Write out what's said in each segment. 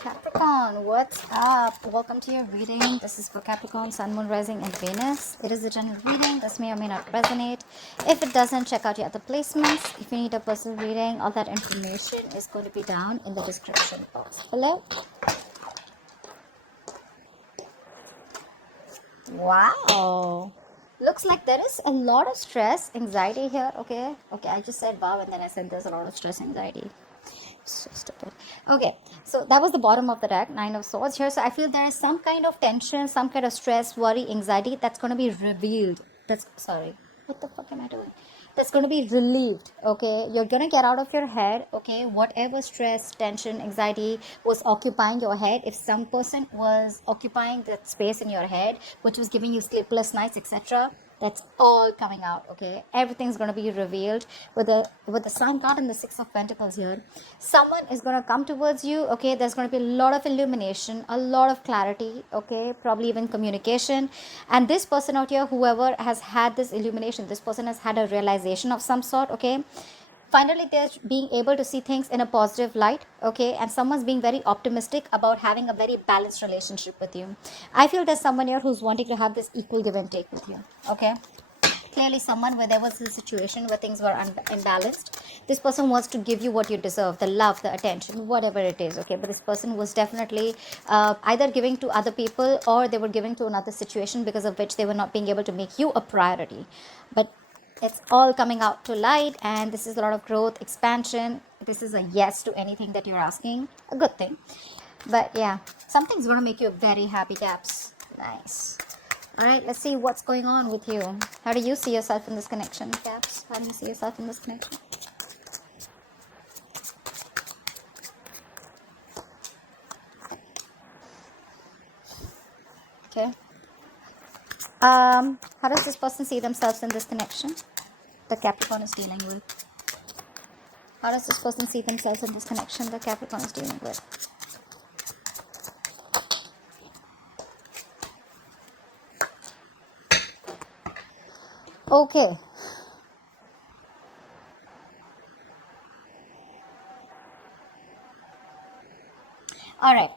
Capricorn, what's up? Welcome to your reading. This is for Capricorn, Sun, Moon, Rising, and Venus. It is a general reading. This may or may not resonate. If it doesn't, check out your other placements. If you need a personal reading, all that information is going to be down in the description box below. Wow. Looks like there is a lot of stress, anxiety here. Okay, I just said wow, and then I said there's a lot of stress, anxiety. So stupid. Okay, so that was the bottom of the deck, Nine of Swords here. So I feel there is some kind of tension, some kind of stress, worry, anxiety that's going to be revealed. What the fuck am I doing? That's going to be relieved. Okay, you're going to get out of your head. Okay, whatever stress, tension, anxiety was occupying your head, if some person was occupying that space in your head which was giving you sleepless nights, etc., that's all coming out. Okay, everything's going to be revealed with the Sun card and the Six of Pentacles here. Someone is going to come towards you. Okay, there's going to be a lot of illumination, a lot of clarity. Okay, probably even communication. And this person out here, whoever has had this illumination, this person has had a realization of some sort. Okay, finally they're being able to see things in a positive light. Okay, and someone's being very optimistic about having a very balanced relationship with you. I feel there's someone here who's wanting to have this equal give and take with you. Okay, clearly someone where there was a situation where things were imbalanced. This person wants to give you what you deserve, the love, the attention, whatever it is. Okay, but this person was definitely either giving to other people, or they were giving to another situation because of which they were not being able to make you a priority. But it's all coming out to light, and this is a lot of growth, expansion. This is a yes to anything that you're asking, a good thing. But yeah, something's going to make you very happy, Caps. Nice. All right, let's see what's going on with you. How do you see yourself in this connection, Caps? How do you see yourself in this connection? Okay. How does this person see themselves in this connection that Capricorn is dealing with? How does this person see themselves in this connection that Capricorn is dealing with? Okay. All right.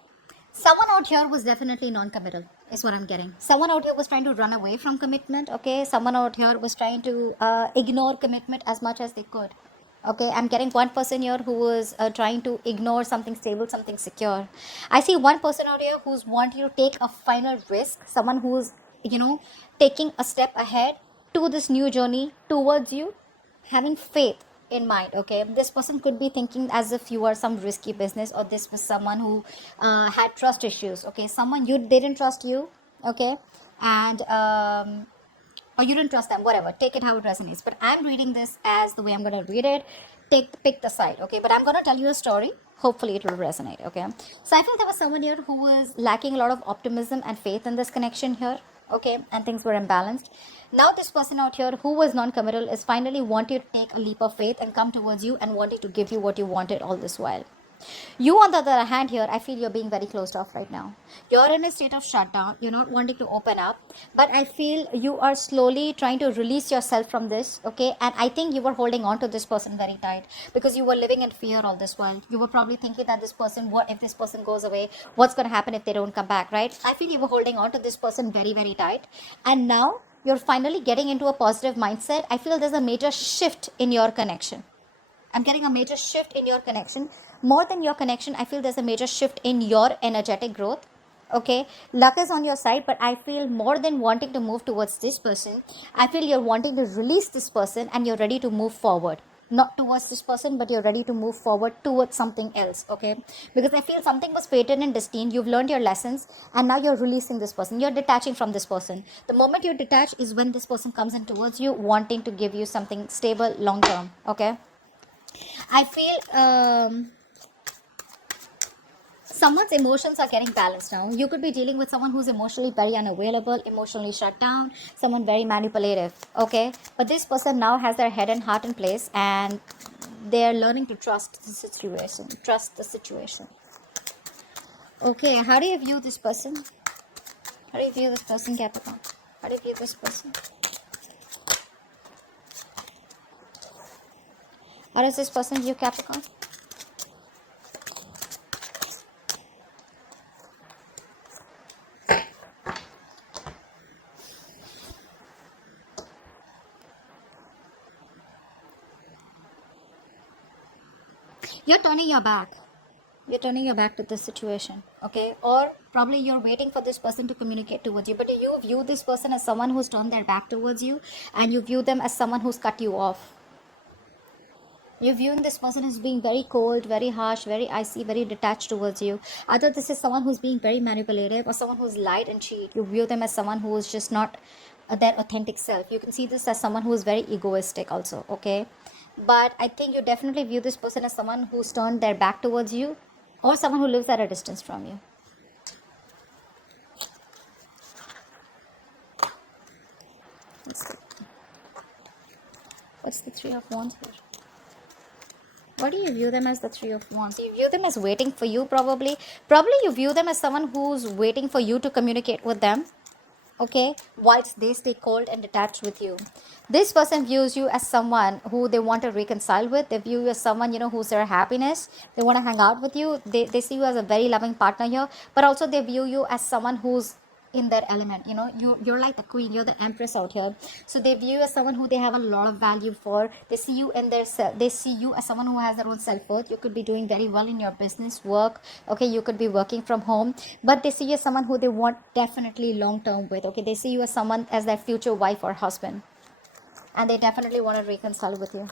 Someone out here was definitely non-committal, is what I'm getting. Someone out here was trying to run away from commitment. Okay. Someone out here was trying to ignore commitment as much as they could. Okay, I'm getting one person here who was trying to ignore something stable, something secure. I see one person out here who's wanting to take a final risk. Someone who's, taking a step ahead to this new journey towards you, having faith in mind. Okay, this person could be thinking as if you are some risky business, or this was someone who had trust issues. Okay, someone you didn't trust you. Okay, and or you didn't trust them, whatever, take it how it resonates. But I'm reading this as the way I'm going to read it. Pick the side. Okay, but I'm going to tell you a story. Hopefully it will resonate. Okay, so I feel there was someone here who was lacking a lot of optimism and faith in this connection here. Okay, and things were imbalanced. Now this person out here who was non-committal is finally wanting to take a leap of faith and come towards you and wanting to give you what you wanted all this while. You, on the other hand, here, I feel you're being very closed off right now. You're in a state of shutdown. You're not wanting to open up. But I feel you are slowly trying to release yourself from this, okay? And I think you were holding on to this person very tight because you were living in fear all this while. You were probably thinking that this person, what if this person goes away? What's going to happen if they don't come back, right? I feel you were holding on to this person very, very tight. And now you're finally getting into a positive mindset. I feel there's a major shift in your connection. I'm getting a major shift in your connection. More than your connection, I feel there's a major shift in your energetic growth. Okay, luck is on your side, but I feel more than wanting to move towards this person, I feel you're wanting to release this person and you're ready to move forward. Not towards this person, but you're ready to move forward towards something else. Okay, because I feel something was fated and destined. You've learned your lessons, and now you're releasing this person. You're detaching from this person. The moment you detach is when this person comes in towards you, wanting to give you something stable, long term. Okay, I feel someone's emotions are getting balanced now. You could be dealing with someone who's emotionally very unavailable, emotionally shut down, someone very manipulative. Okay, but this person now has their head and heart in place, and they're learning to trust the situation. Trust the situation. Okay, how do you view this person? How do you view this person, Capricorn? How do you view this person? How does this person view Capricorn? You're turning your back. You're turning your back to this situation, okay? Or probably you're waiting for this person to communicate towards you, but you view this person as someone who's turned their back towards you, and you view them as someone who's cut you off. You're viewing this person as being very cold, very harsh, very icy, very detached towards you. Either this is someone who's being very manipulative or someone who's lied and cheat. You view them as someone who is just not their authentic self. You can see this as someone who is very egoistic also, okay? But I think you definitely view this person as someone who's turned their back towards you, or someone who lives at a distance from you. What's the Three of Wands here? What do you view them as, the Three of Wands? You view them as waiting for you, probably. Probably you view them as someone who's waiting for you to communicate with them, okay, whilst they stay cold and detached with you. This person views you as someone who they want to reconcile with. They view you as someone, you know, who's their happiness. They want to hang out with you. They see you as a very loving partner here, but also they view you as someone who's in their element. You know, you're like the queen, you're the empress out here. So they view you as someone who they have a lot of value for. They see you in their self. They see you as someone who has their own self-worth. You could be doing very well in your business, work, okay, you could be working from home, but they see you as someone who they want definitely long-term with, okay. They see you as someone as their future wife or husband, and they definitely want to reconcile with you.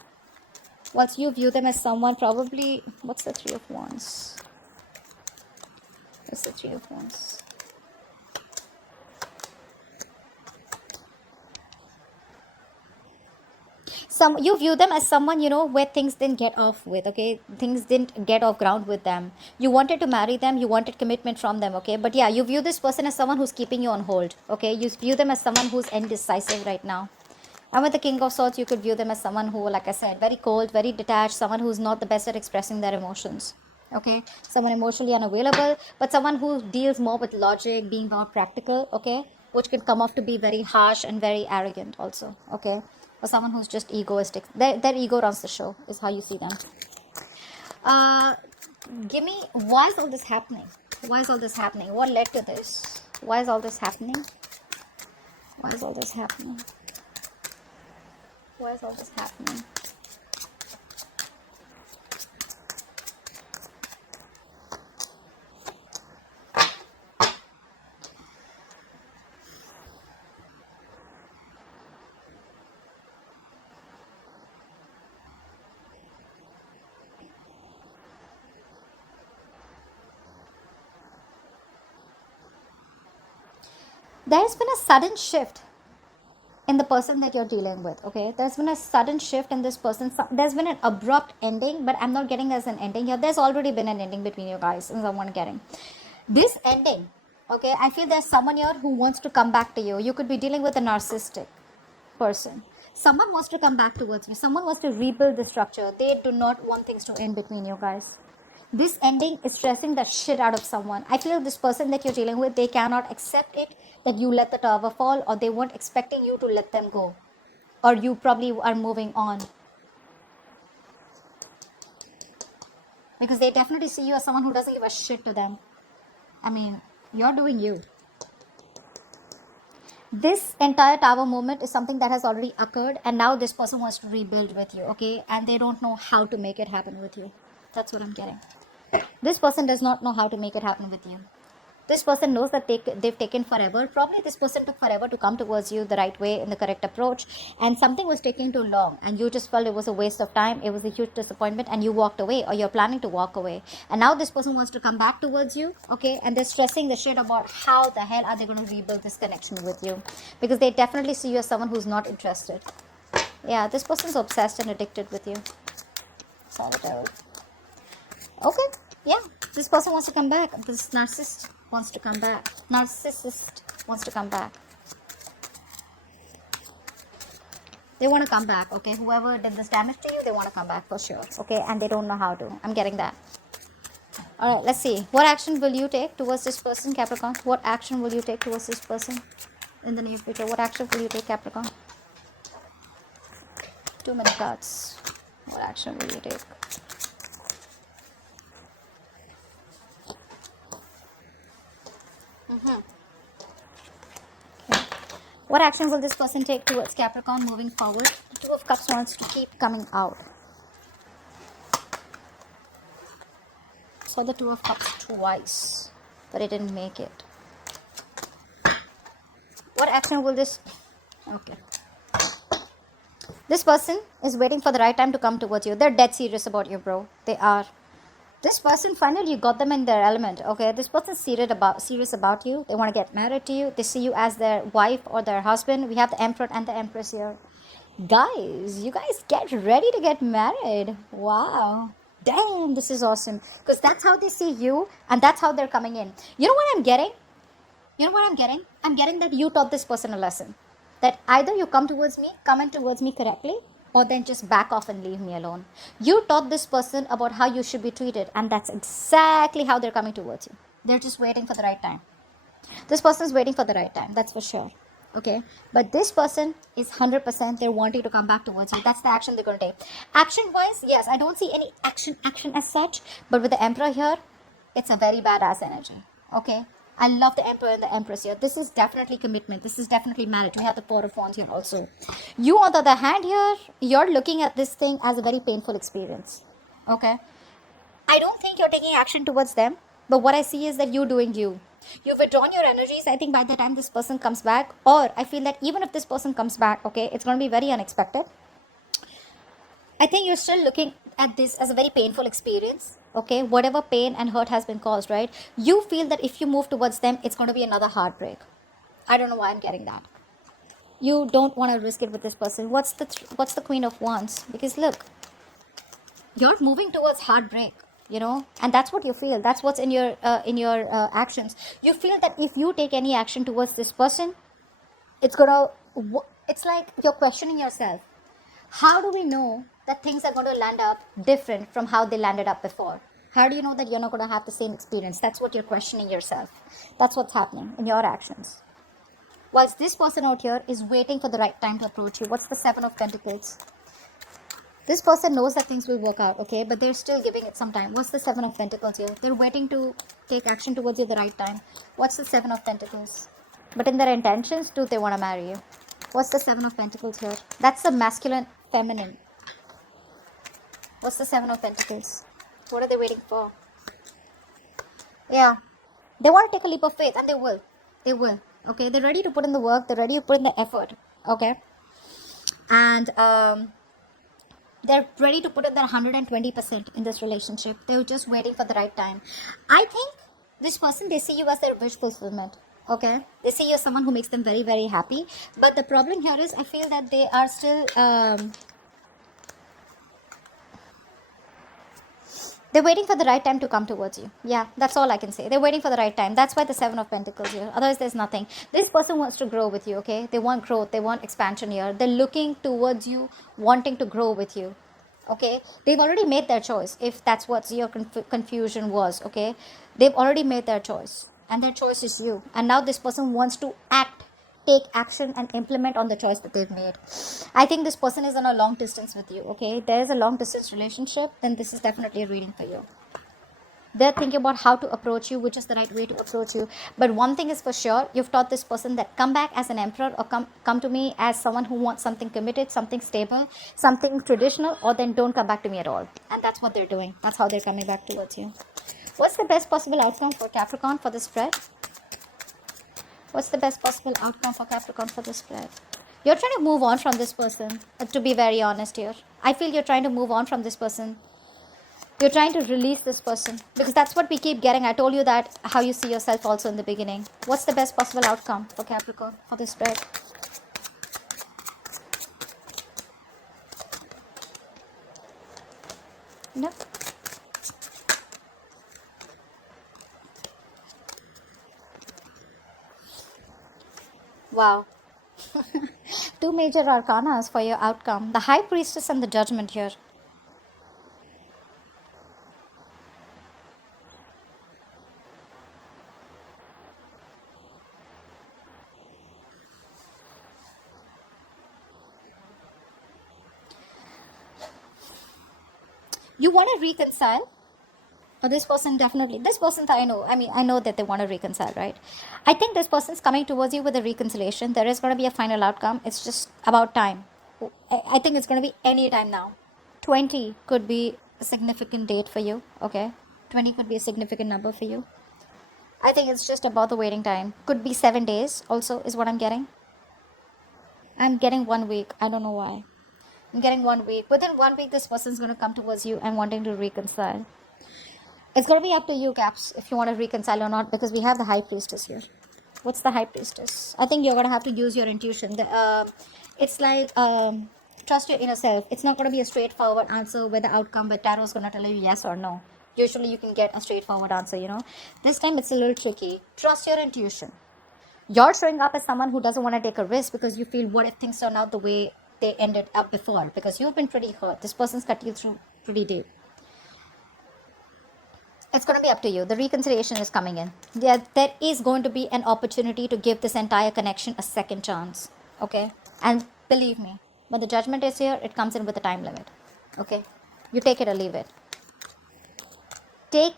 Whilst you view them as someone, probably, what's the Three of Wands? What's the Three of Wands? You view them as someone, you know, where things didn't get off with, okay, things didn't get off ground with them. You wanted to marry them, you wanted commitment from them, okay, but yeah, you view this person as someone who's keeping you on hold, okay. You view them as someone who's indecisive right now. And with the King of Swords, you could view them as someone who, like I said, very cold, very detached, someone who's not the best at expressing their emotions, okay. Someone emotionally unavailable, but someone who deals more with logic, being more practical, okay, which can come off to be very harsh and very arrogant also, okay. Or someone who's just egoistic. Their ego runs the show, is how you see them. Give me, why is all this happening? Why is all this happening? What led to this? Why is all this happening? Why is all this happening? Why is all this happening? There's been a sudden shift in the person that you're dealing with, okay. There's been a sudden shift in this person. There's been an abrupt ending, but I'm not getting as an ending here. There's already been an ending between you guys, and someone getting this ending, okay. I feel there's someone here who wants to come back to you. You could be dealing with a narcissistic person. Someone wants to come back towards you. Someone wants to rebuild the structure. They do not want things to end between you guys. This ending is stressing the shit out of someone. I feel this person that you're dealing with, they cannot accept it that you let the tower fall, or they weren't expecting you to let them go, or you probably are moving on, because they definitely see you as someone who doesn't give a shit to them. I mean, you're doing you. This entire tower moment is something that has already occurred, and now this person wants to rebuild with you, okay, and they don't know how to make it happen with you. That's what I'm getting. This person does not know how to make it happen with you. This person knows that they've taken forever. Probably this person took forever to come towards you the right way, in the correct approach, and something was taking too long, and you just felt it was a waste of time. It was a huge disappointment, and you walked away, or you're planning to walk away. And now this person wants to come back towards you, okay, and they're stressing the shit about how the hell are they going to rebuild this connection with you, because they definitely see you as someone who's not interested. Yeah, this person's obsessed and addicted with you. Solitaire. Okay, yeah, this person wants to come back. This narcissist wants to come back. Narcissist wants to come back. They want to come back, okay? Whoever did this damage to you, they want to come back for sure, okay? And they don't know how to. I'm getting that. All right, let's see. What action will you take towards this person, Capricorn? What action will you take towards this person in the near future? What action will you take, Capricorn? Too many cards. What action will you take? Okay. What action will this person take towards Capricorn moving forward? The Two of Cups wants to keep coming out. Saw the Two of Cups twice, but it didn't make it. What action will this... Okay. This person is waiting for the right time to come towards you. They're dead serious about you, bro. They are. This person, finally, you got them in their element, okay? This person's serious about you. They want to get married to you. They see you as their wife or their husband. We have the Emperor and the Empress here. Guys, you guys get ready to get married. Wow. Damn, this is awesome. Because that's how they see you, and that's how they're coming in. You know what I'm getting? You know what I'm getting? I'm getting that you taught this person a lesson. That either you come in towards me correctly, or then just back off and leave me alone. You taught this person about how you should be treated, and that's exactly how they're coming towards you. They're just waiting for the right time. This person is waiting for the right time, that's for sure. Okay, but this person is 100%, they're wanting to come back towards you. That's the action they're going to take. Action wise, yes, I don't see any action as such, but with the Emperor here, it's a very badass energy. Okay, I love the Emperor and the Empress here. This is definitely commitment. This is definitely marriage. We have the Four of Wands here also. You, on the other hand here, you're looking at this thing as a very painful experience. Okay, I don't think you're taking action towards them, but what I see is that you're doing you. You've withdrawn your energies. I think by the time this person comes back, or I feel that even if this person comes back, okay, it's going to be very unexpected. I think you're still looking at this as a very painful experience. Okay, whatever pain and hurt has been caused, right? You feel that if you move towards them, it's going to be another heartbreak. I don't know why I'm getting that. You don't want to risk it with this person. What's the Queen of Wands? Because look, you're moving towards heartbreak. You know, and that's what you feel. That's what's in your actions. You feel that if you take any action towards this person, it's like you're questioning yourself. How do we know that things are going to land up different from how they landed up before? How do you know that you're not going to have the same experience? That's what you're questioning yourself. That's what's happening in your actions. Whilst this person out here is waiting for the right time to approach you. What's the Seven of Pentacles? This person knows that things will work out, okay? But they're still giving it some time. What's the Seven of Pentacles here? They're waiting to take action towards you at the right time. What's the Seven of Pentacles? But in their intentions, do they want to marry you? What's the Seven of Pentacles here? That's the masculine, feminine. What's the Seven of Pentacles? What are they waiting for? Yeah. They want to take a leap of faith, and they will. They will. Okay? They're ready to put in the work. They're ready to put in the effort. Okay? And, they're ready to put in their 120% in this relationship. They're just waiting for the right time. I think this person, they see you as their wish fulfillment. Okay? They see you as someone who makes them very, very happy. But the problem here is, I feel that they are still... they're waiting for the right time to come towards you. Yeah, that's all I can say. They're waiting for the right time. That's why the Seven of Pentacles here. Otherwise, there's nothing. This person wants to grow with you, okay? They want growth. They want expansion here. They're looking towards you, wanting to grow with you, okay? They've already made their choice, if that's what your confusion was, okay? They've already made their choice, and their choice is you. And now this person wants to take action and implement on the choice that they've made. I think this person is on a long distance with you, okay? There is a long distance relationship, then this is definitely a reading for you. They're thinking about how to approach you, which is the right way to approach you. But one thing is for sure, you've taught this person that come back as an emperor, or come to me as someone who wants something committed, something stable, something traditional, or then don't come back to me at all. And that's what they're doing. That's how they're coming back towards you. What's the best possible outcome for Capricorn for this spread? What's the best possible outcome for Capricorn for this spread? You're trying to move on from this person, to be very honest here. I feel you're trying to move on from this person. You're trying to release this person, because that's what we keep getting. I told you that, how you see yourself also in the beginning. What's the best possible outcome for Capricorn for this spread? No. Wow. Two major arcanas for your outcome. The High Priestess and the Judgment here. You want to reconcile? This person definitely, this person I know that they want to reconcile, right? I think this person's coming towards you with a reconciliation. There is going to be a final outcome. It's just about time. I think it's going to be any time now. 20 could be a significant date for you, okay? 20 could be a significant number for you. I think it's just about the waiting time. Could be 7 days also is what I'm getting. I'm getting 1 week. I don't know why. I'm getting 1 week. Within 1 week, this person's going to come towards you and wanting to reconcile. It's going to be up to you, Caps, if you want to reconcile or not, because we have the High Priestess here. What's the High Priestess? I think you're going to have to use your intuition. It's like trust your inner self. It's not going to be a straightforward answer where the outcome, where tarot is going to tell you yes or no. Usually you can get a straightforward answer, you know. This time it's a little tricky. Trust your intuition. You're showing up as someone who doesn't want to take a risk because you feel, what if things turn out the way they ended up before? Because you've been pretty hurt. This person's cut you through pretty deep. It's going to be up to you. The reconciliation is coming in. There is going to be an opportunity to give this entire connection a second chance. Okay? And believe me, when the judgment is here, it comes in with a time limit. Okay? You take it or leave it. Take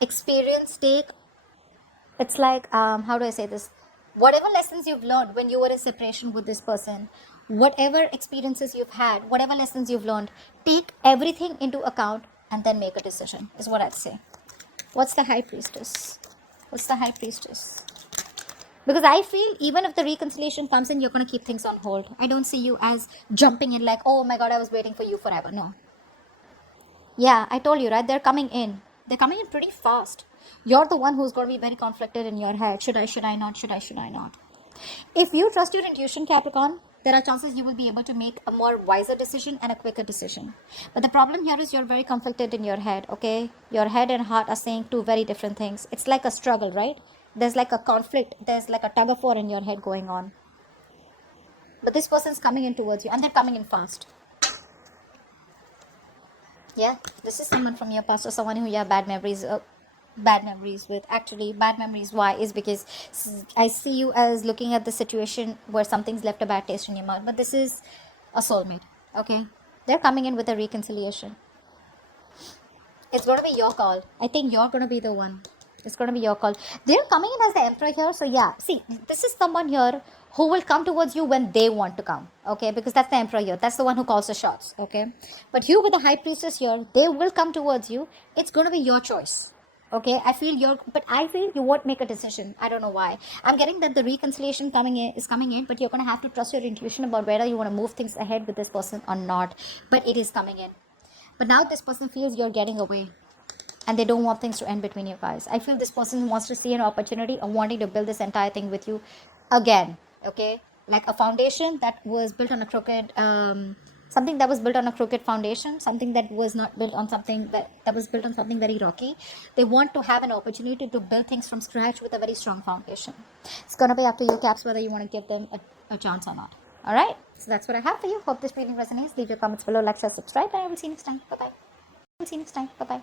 experience, it's like, how do I say this? Whatever lessons you've learned when you were in separation with this person, whatever experiences you've had, whatever lessons you've learned, take everything into account and then make a decision, is what I'd say. What's the High Priestess? What's the High Priestess? Because I feel even if the reconciliation comes in, you're going to keep things on hold. I don't see you as jumping in like, oh my God, I was waiting for you forever. No. Yeah, I told you, right? They're coming in. They're coming in pretty fast. You're the one who's going to be very conflicted in your head. Should I not? Should I not? If you trust your intuition, Capricorn, there are chances you will be able to make a more wiser decision and a quicker decision. But the problem here is you're very conflicted in your head, okay? Your head and heart are saying two very different things. It's like a struggle, right? There's like a conflict. There's like a tug of war in your head going on. But this person's coming in towards you and they're coming in fast. Yeah, this is someone from your past or someone who you have bad memories with. Actually, bad memories. Why? Is because I see you as looking at the situation where something's left a bad taste in your mouth. But this is a soulmate. Okay, they're coming in with a reconciliation. It's going to be your call. I think you're going to be the one. It's going to be your call. They're coming in as the Emperor here. So yeah, see, this is someone here who will come towards you when they want to come. Okay, because that's the Emperor here. That's the one who calls the shots. Okay, but you with the High Priestess here, they will come towards you. It's going to be your choice. Okay, I feel you won't make a decision. I don't know why. I'm getting that the reconciliation is coming in, but you're going to have to trust your intuition about whether you want to move things ahead with this person or not. But it is coming in. But now this person feels you're getting away and they don't want things to end between you guys. I feel this person wants to see an opportunity of wanting to build this entire thing with you again. Okay, like a foundation that was built on a crooked, something that was built on a crooked foundation, something that was not built on something that was built on something very rocky. They want to have an opportunity to build things from scratch with a very strong foundation. It's going to be up to you, Caps, whether you want to give them a chance or not. All right, so that's what I have for you. Hope this reading resonates. Leave your comments below, like, share, subscribe, and I will see you next time. Bye-bye.